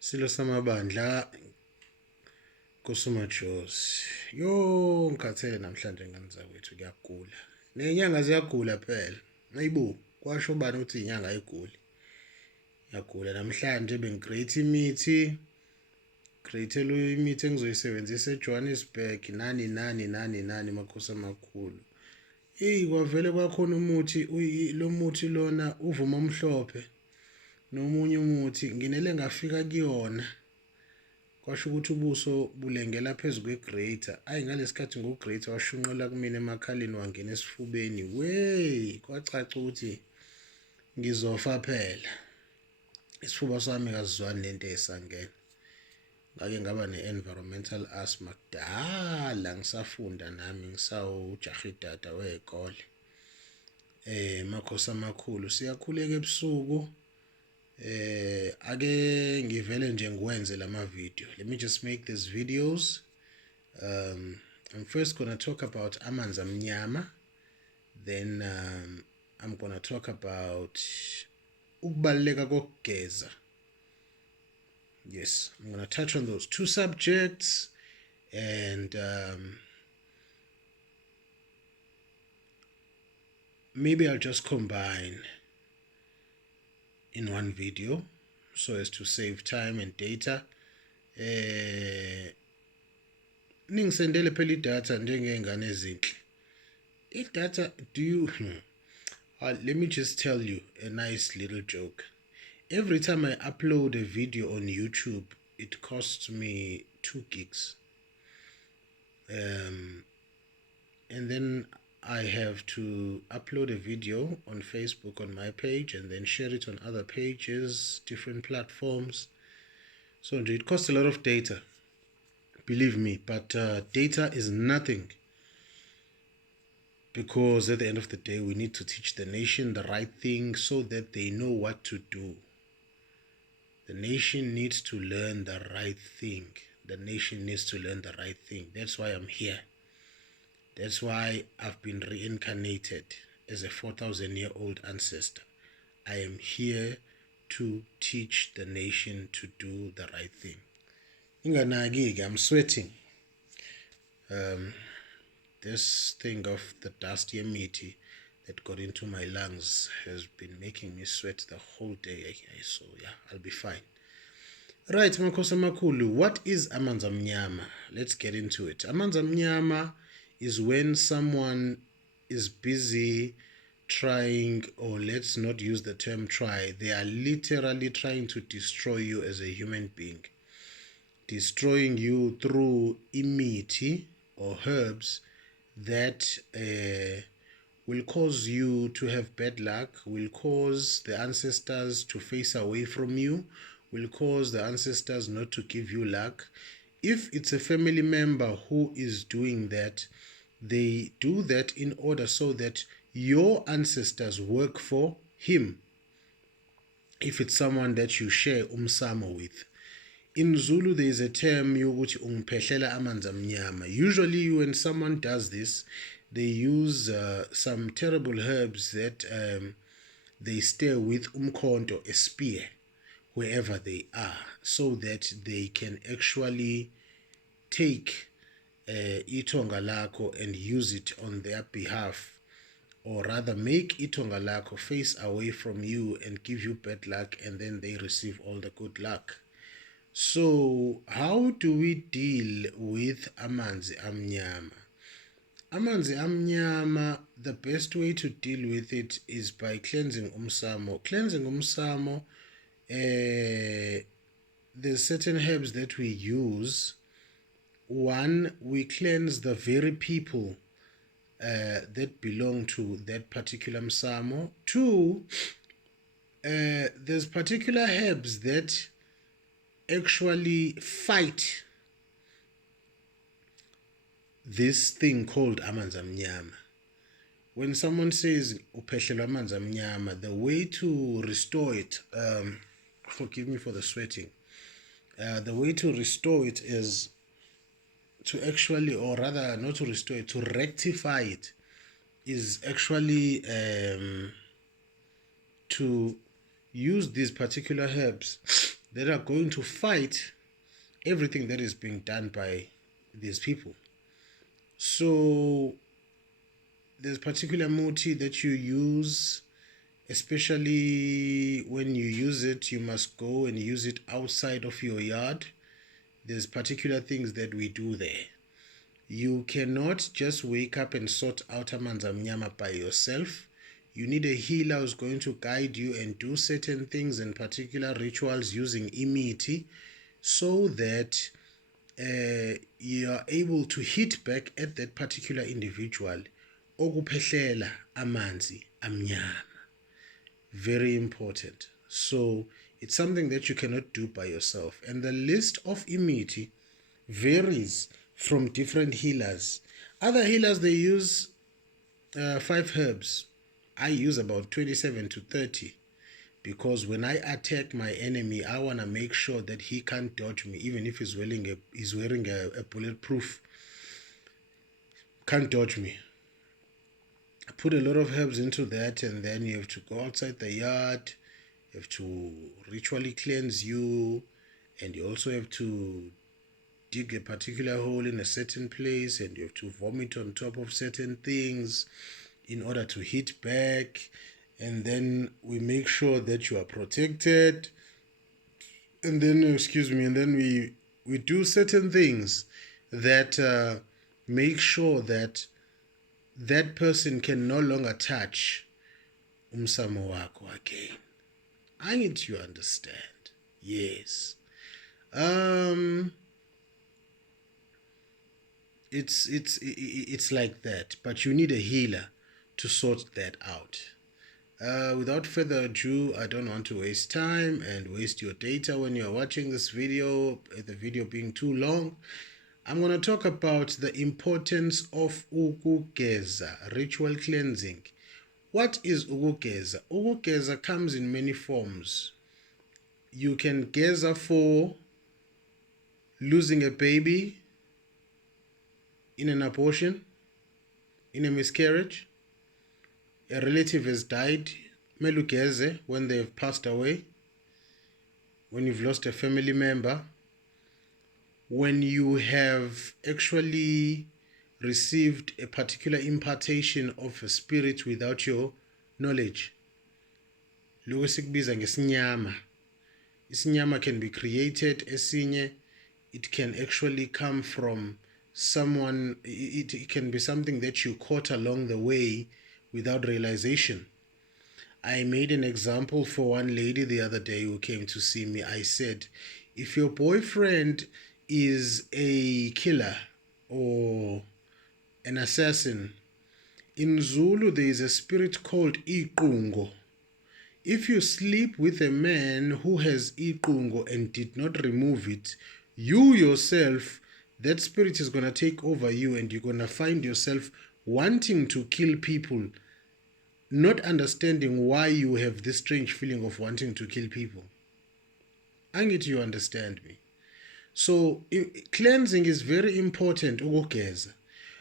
SILOSAMABANDLA kusumajosi. Ngikhathele namhlanje ngani zakwethu kuyagula. Nenyanga ziyagula phela. Ayibo, kwasho bani ukuthi inyanga ayiguli? Yagula namhlanje bengicreate imithi. Create imithi engizoyisebenzisa eJohannesburg nani makhosi amakhulu. Kwavele kwakhona umuthi, lo muthi lona uvuma omhlophe. Nomunye umuthi nginele ngafika kuyona. Kwasho ukuthi ubuso bulengela phezulu kwegrater. Ngalesikhathi ngograter washunqela kumina emakhaleni wangena esifubeni. Kwacaca ukuthi ngizofa phela. Isifuba sami kasizwani lento esangena. Ngake ngaba ne-environmental asthma kudala ngisafunda nami ngisawujahidada wey'kole. Makhosi amakhulu siyakhuleka ebusuku. Ake ngivele nje ngiwenze lama video. Let me just make these videos. I'm first going to talk about Amanzi Amnyama. Then I'm going to talk about ukubaluleka kokugeza. Yes, I'm going to touch on those two subjects, and maybe I'll just combine in one video so as to save time and data. Ningisendele phela idatha njengengane ezinhle. Idata, do you let me just tell you a nice little joke. Every time I upload a video on YouTube, it costs me 2 gigs. And then I have to upload a video on Facebook on my page and then share it on other pages, different platforms. So it costs a lot of data, believe me, but data is nothing, because at the end of the day, we need to teach the nation the right thing so that they know what to do. The nation needs to learn the right thing. The nation needs to learn the right thing. That's why I'm here. That's why I've been reincarnated as a 4,000-year-old ancestor. I am here to teach the nation to do the right thing. I'm sweating. This thing of the dusty humidity that got into my lungs has been making me sweat the whole day. So yeah, I'll be fine. Right, makhosi amakhulu, what is Amanzi Amnyama? Let's get into it. Amanzi Amnyama is when someone is busy trying, or let's not use the term try, they are literally trying to destroy you as a human being. Destroying you through imithi or herbs that will cause you to have bad luck, will cause the ancestors to face away from you, will cause the ancestors not to give you luck. If it's a family member who is doing that, they do that in order so that your ancestors work for him. If it's someone that you share umsamo with. In Zulu, there is a term yokuthi ungiphehlela amanzi amnyama. Usually when someone does this, they use some terrible herbs that they stir with umkhonto, a spear, wherever they are, so that they can actually take itonga lakho and use it on their behalf, or rather make itonga lakho face away from you and give you bad luck, and then they receive all the good luck. So how do we deal with Amanzi Amnyama? Amanzi Amnyama, the best way to deal with it is by cleansing umsamo. Cleansing umsamo, there's certain herbs that we use. One, we cleanse the very people that belong to that particular msamo. Two, there's particular herbs that actually fight this thing called Amanzi Amnyama. When someone says uphehlelwa amanzi amnyama, the way to restore it, forgive me for the sweating, the way to restore it is to actually, or rather not to restore it, to rectify it, is actually to use these particular herbs that are going to fight everything that is being done by these people. So there's particular muti that you use, especially when you use it, you must go and use it outside of your yard. There's particular things that we do there. You cannot just wake up and sort out Amanzi Amnyama by yourself. You need a healer who's going to guide you and do certain things and particular rituals using imithi, so that you are able to hit back at that particular individual. Okuphehlela Amanzi Amnyama. Very important. So it's something that you cannot do by yourself. And the list of imithi varies from different healers. Other healers, they use 5 herbs. I use about 27 to 30, because when I attack my enemy, I want to make sure that he can't dodge me, even if he's wearing a bulletproof. Can't dodge me. I put a lot of herbs into that, and then you have to go outside the yard. You have to ritually cleanse you, and you also have to dig a particular hole in a certain place, and you have to vomit on top of certain things in order to hit back. And then we make sure that you are protected. And then, and then we do certain things that make sure that that person can no longer touch umsamo wako again. I need you understand. Yes. It's like that, but you need a healer to sort that out. Without further ado, I don't want to waste time and waste your data when you're watching this video, the video being too long. I'm going to talk about the importance of Ukugeza, ritual cleansing. What is Ukugeza? Ukugeza comes in many forms. You can geza for losing a baby, in an abortion, in a miscarriage. A relative has died, melugeze, when they have passed away, when you've lost a family member, when you have actually received a particular impartation of a spirit without your knowledge. Lokho sikubiza ngesinyama. Isinyama can be created, esinye it can actually come from someone. It can be something that you caught along the way without realization. I made an example for one lady the other day who came to see me. I said, if your boyfriend is a killer or an assassin, in Zulu there is a spirit called Iqungo. If you sleep with a man who has Iqungo and did not remove it, you yourself, that spirit is going to take over you, and you're going to find yourself wanting to kill people, not understanding why you have this strange feeling of wanting to kill people. I need you to understand me. So cleansing is very important, ukugeza.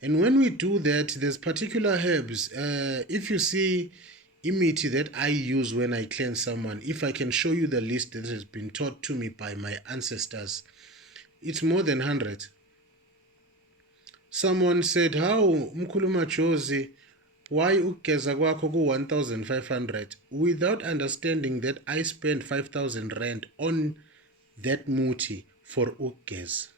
And when we do that, there's particular herbs. If you see imithi that I use when I cleanse someone, if I can show you the list that has been taught to me by my ancestors, it's more than 100. Someone said, how mkhuluma Jozi, why ukugeza kwakho ku 1,500? Without understanding that I spent 5,000 rand on that muti for ukugeza.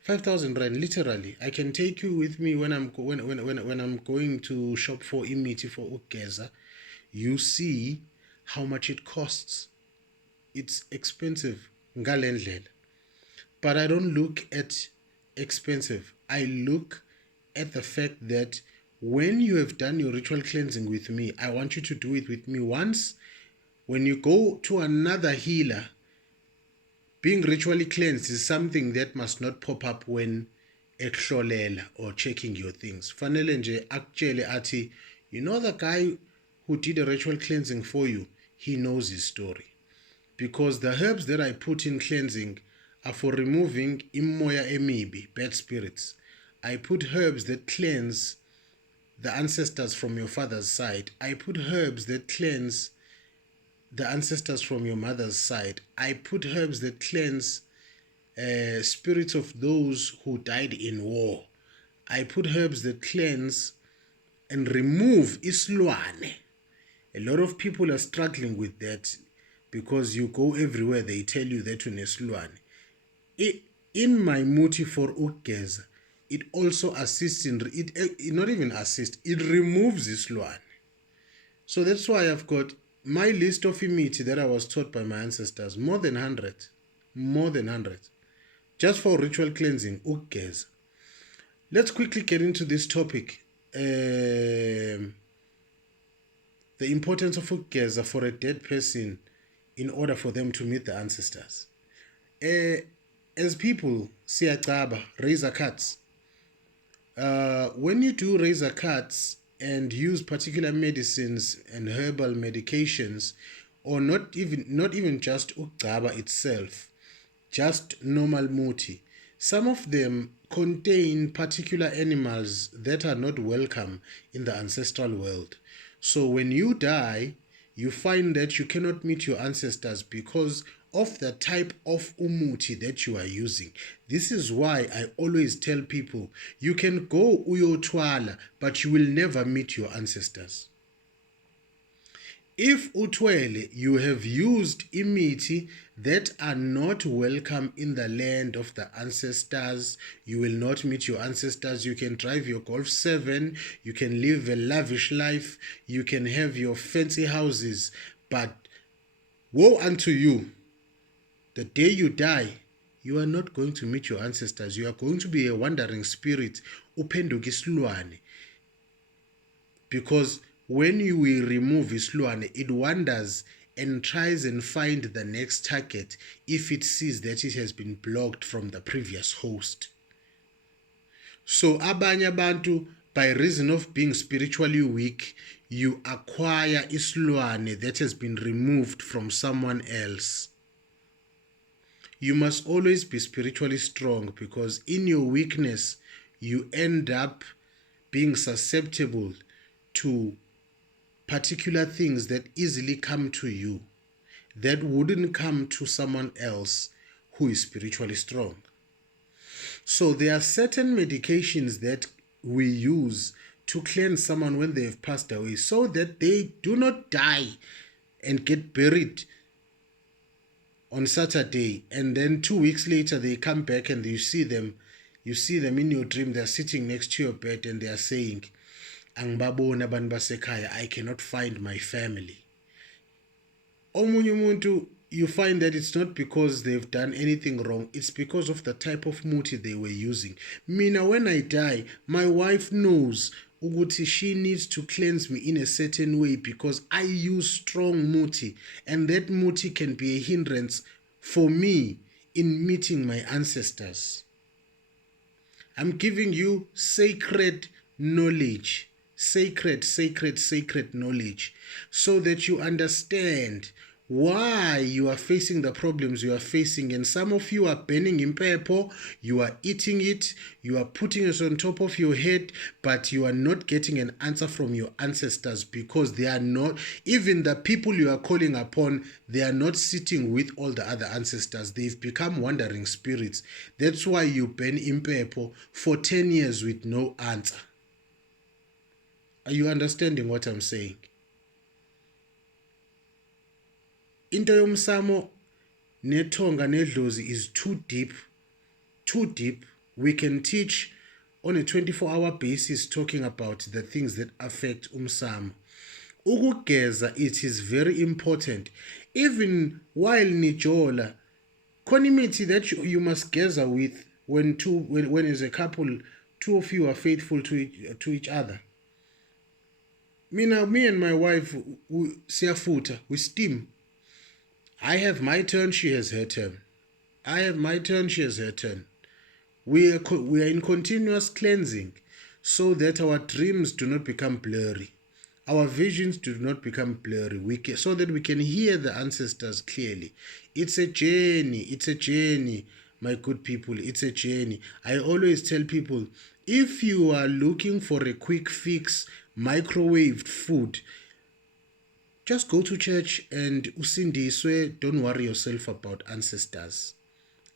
5,000 rand, literally. I can take you with me when I'm going to shop for imithi for ukugeza. You see how much it costs. It's expensive, ngalendlela. But I don't look at expensive. I look at the fact that when you have done your ritual cleansing with me, I want you to do it with me once. When you go to another healer, being ritually cleansed is something that must not pop up when eklolela or checking your things. Fanele nje akutshele athi, you know the guy who did a ritual cleansing for you, he knows his story. Because the herbs that I put in cleansing are for removing immoya emibi, bad spirits. I put herbs that cleanse the ancestors from your father's side. I put herbs that cleanse the ancestors from your mother's side. I put herbs that cleanse spirits of those who died in war. I put herbs that cleanse and remove isilwane. A lot of people are struggling with that because you go everywhere, they tell you that unesilwane. In my muti for Ukugeza, it also assists in, not even assists, it removes isilwane. So that's why I've got my list of imiti that I was taught by my ancestors, more than 100. More than 100. Just for ritual cleansing, Ukugeza. Let's quickly get into this topic. The importance of Ukugeza for a dead person in order for them to meet the ancestors. As people, siyacaba, razor cuts. When you do razor cuts and use particular medicines and herbal medications, or not even just Ukugaba itself, just normal muti, some of them contain particular animals that are not welcome in the ancestral world. So when you die, you find that you cannot meet your ancestors because of the type of umuti that you are using. This is why I always tell people, you can go uyotwala, but you will never meet your ancestors. If utwele, you have used imiti that are not welcome in the land of the ancestors, you will not meet your ancestors. You can drive your Golf 7, you can live a lavish life, you can have your fancy houses, but woe unto you, the day you die, you are not going to meet your ancestors. You are going to be a wandering spirit, uphenduka isilwane, because when you will remove isilwane, it wanders and tries and find the next target if it sees that it has been blocked from the previous host. So abanye abantu, by reason of being spiritually weak, you acquire isilwane that has been removed from someone else. You must always be spiritually strong, because in your weakness, you end up being susceptible to particular things that easily come to you that wouldn't come to someone else who is spiritually strong. So there are certain medications that we use to cleanse someone when they have passed away, so that they do not die and get buried on Saturday, and then 2 weeks later they come back and you see them in your dream. They're sitting next to your bed and they are saying, "Angibaboni abantu basekhaya, I cannot find my family." Omunye umuntu, you find that it's not because they've done anything wrong, it's because of the type of muti they were using. Mina, when I die, my wife knows ukuthi she needs to cleanse me in a certain way because I use strong muti, and that muti can be a hindrance for me in meeting my ancestors. I'm giving you sacred knowledge, sacred knowledge, so that you understand why you are facing the problems you are facing. And some of you are burning impepho, you are eating it, you are putting it on top of your head, but you are not getting an answer from your ancestors, because they are not, even the people you are calling upon, they are not sitting with all the other ancestors. They've become wandering spirits. That's why you burn impepho for 10 years with no answer. Are you understanding what I'm saying? Into yomsamo nethonga nedlozi is too deep. We can teach on a 24-hour basis talking about the things that affect umsamo. Ukugeza, it is very important. Even while nijola, konimiti that you must geza with when as a couple, two of you are faithful to each other. Me and my wife, siyafuta, we steam. I have my turn, she has her turn. I have my turn, she has her turn. We are in continuous cleansing so that our dreams do not become blurry. Our visions do not become blurry. So that we can hear the ancestors clearly. It's a journey, my good people. It's a journey. I always tell people, if you are looking for a quick fix, microwaved food, Just go to church and usindiswe. Don't worry yourself about ancestors.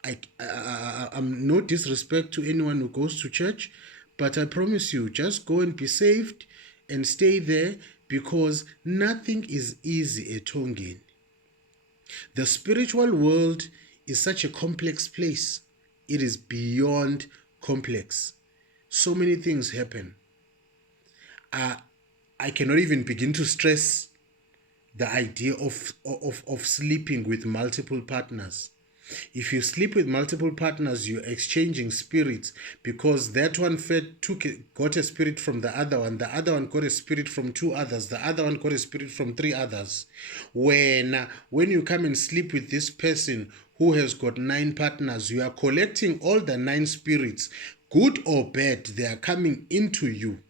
I'm no disrespect to anyone who goes to church, but I promise you, just go and be saved and stay there, because nothing is easy at Tongeni. The spiritual world is such a complex place. It is beyond complex. So many things happen. I cannot even begin to stress the idea of sleeping with multiple partners. If you sleep with multiple partners, you're exchanging spirits, because that one got a spirit from the other one got a spirit from two others, the other one got a spirit from three others. When you come and sleep with this person who has got 9 partners, you are collecting all the 9 spirits, good or bad, they are coming into you.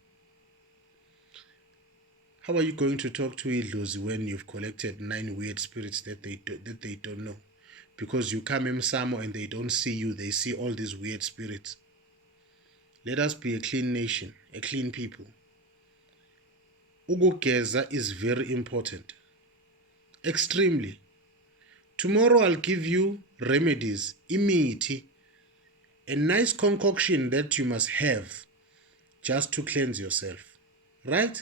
How are you going to talk to Idlozi when you've collected 9 weird spirits that they don't know? Because you come in somewhere and they don't see you, they see all these weird spirits. Let us be a clean nation, a clean people. Ukugeza is very important. Extremely. Tomorrow I'll give you remedies, imithi, a nice concoction that you must have just to cleanse yourself. Right?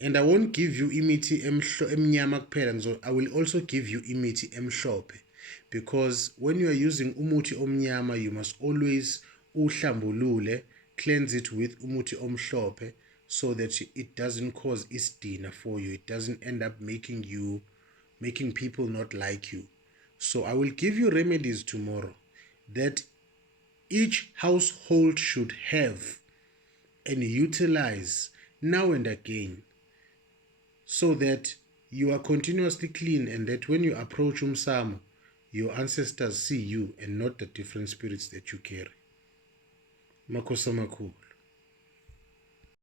And I won't give you imithi emnyama kuphela, I will also give you imithi emhlophe. Because when you are using umuthi omnyama, you must always uhlambulule, cleanse it with umuthi omhlophe, so that it doesn't cause isdina for you. It doesn't end up making people not like you. So I will give you remedies tomorrow that each household should have and utilize now and again, so that you are continuously clean, and that when you approach umsamo, your ancestors see you and not the different spirits that you carry. Makosa makhulu.